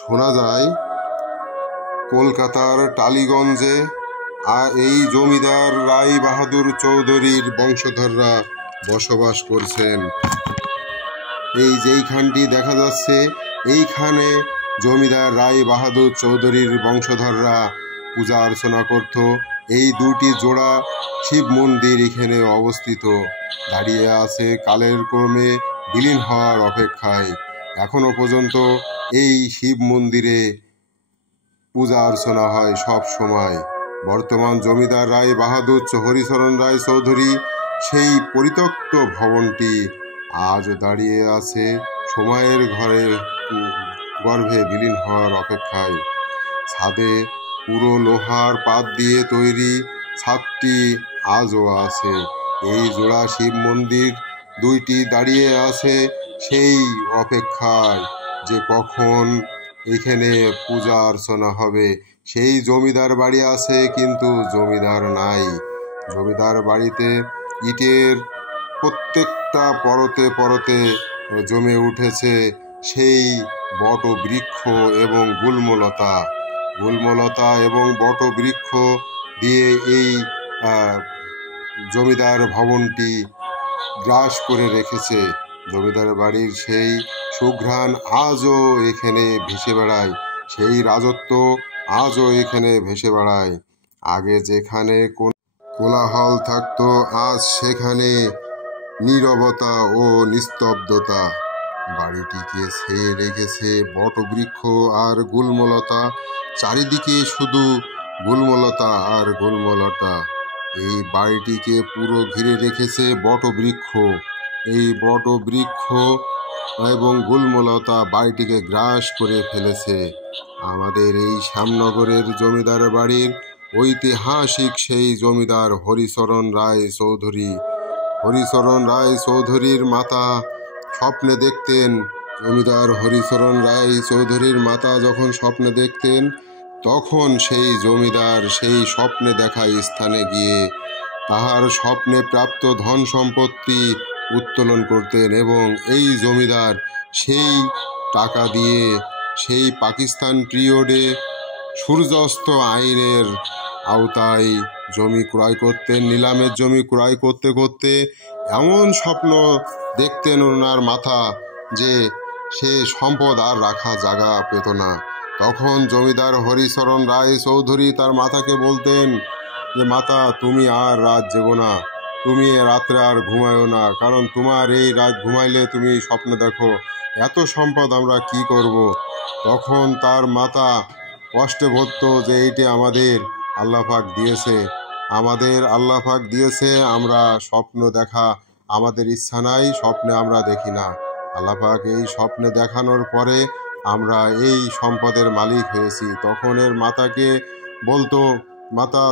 শোনা যায় কলকাতার টালিগঞ্জে এই জমিদার রায় বাহাদুর চৌধুরীর বংশধররা বসবাস করছেন। এই যেইখানটি দেখা যাচ্ছে এইখানে জমিদার রায় বাহাদুর চৌধুরীর বংশধররা পূজা অর্চনা করত। এই দুটি জোড়া শিব মন্দির এখানে অবস্থিত, দাঁড়িয়ে আছে কালের ক্রমে বিলীন হওয়ার অপেক্ষায়। এখনো পর্যন্ত এই শিব মন্দিরে পূজা অর্চনা হয় সব সময়। বর্তমান জমিদার রায় বাহাদুর হরিচরণ রায় চৌধুরী সেই পরিত্যক্ত ভবনটি আজ দাঁড়িয়ে আছে সময়ের গর্ভে বিলীন হওয়ার অপেক্ষায়। ছাদে পুরো লোহার পাত দিয়ে তৈরি ছাদটি আজও আছে। এই জোড়া শিব মন্দির দুইটি দাঁড়িয়ে আছে সেই অপেক্ষায় যে কখন এখানে পূজা অর্চনা হবে। সেই জমিদার বাড়ি আছে কিন্তু জমিদার নাই। জমিদার বাড়িতে ইটের প্রত্যেকটা পরতে পরতে জমে উঠেছে সেই বট বৃক্ষ এবং গুল্মলতা এবং বট বৃক্ষ দিয়ে এই জমিদার ভবনটি গ্রাস করে রেখেছে। জমিদার বাড়ির সেই সুঘ্রাণ আজও এখানে ভেসে বেড়ায়, সেই রাজত্ব আজও এখানে ভেসে বেড়ায়। আগে যেখানে কোলাহল থাকতো আজ সেখানে নীরবতা ও নিস্তব্ধতা। বাড়িটিকে ছেয়ে রেখেছে বটবৃক্ষ আর গুল্মলতা, চারিদিকে শুধু গুল্মলতা আর গুল্মলতা। এই বাড়িটিকে পুরো ঘিরে রেখেছে বটবৃক্ষ। এই বটবৃক্ষ এবং গুল্মলতা বাড়িটিকে গ্রাস করে ফেলেছে। আমাদের এই শ্যামনগরের জমিদার বাড়ির ঐতিহাসিক সেই জমিদার হরিচরণ রায় চৌধুরীর মাতা স্বপ্নে দেখতেন। জমিদার হরিচরণ রায় চৌধুরীর মাতা যখন স্বপ্নে দেখতেন তখন সেই জমিদার সেই স্বপ্নে দেখা স্থানে গিয়ে তাহার স্বপ্নে প্রাপ্ত ধন সম্পত্তি উত্তোলন করতেন এবং এই জমিদার সেই টাকা দিয়ে সেই পাকিস্তান পিরিয়ডে সূর্যাস্ত আইনের আওতায় জমি ক্রয় করতেন। নিলামের জমি ক্রয় করতে করতে এমন স্বপ্ন দেখতেন ওনার মাথা যে সে সম্পদ আর রাখা জায়গা পেত না। তখন জমিদার হরিচরণ রায় চৌধুরী তার মাতাকে বলতেন যে মাতা, তুমি আর রাত জেগো না, তুমি রাত্রে আর ঘুমায়ও না, কারণ তোমার এই রাত ঘুমাইলে তুমি স্বপ্ন দেখো এত সম্পদ আমরা কি করব। তখন তার মাতা কষ্টে ভরত যে এইটি আমাদের আল্লাহ পাক দিয়েছে, আমরা স্বপ্ন দেখা আমাদের ইচ্ছা নাই, স্বপ্নে আমরা দেখি না। আল্লাহ পাক এই স্বপ্নে দেখানোর পরে আমরা এই সম্পদের মালিক হয়েছি। তখন এর মাতাকে বলতো, মাতা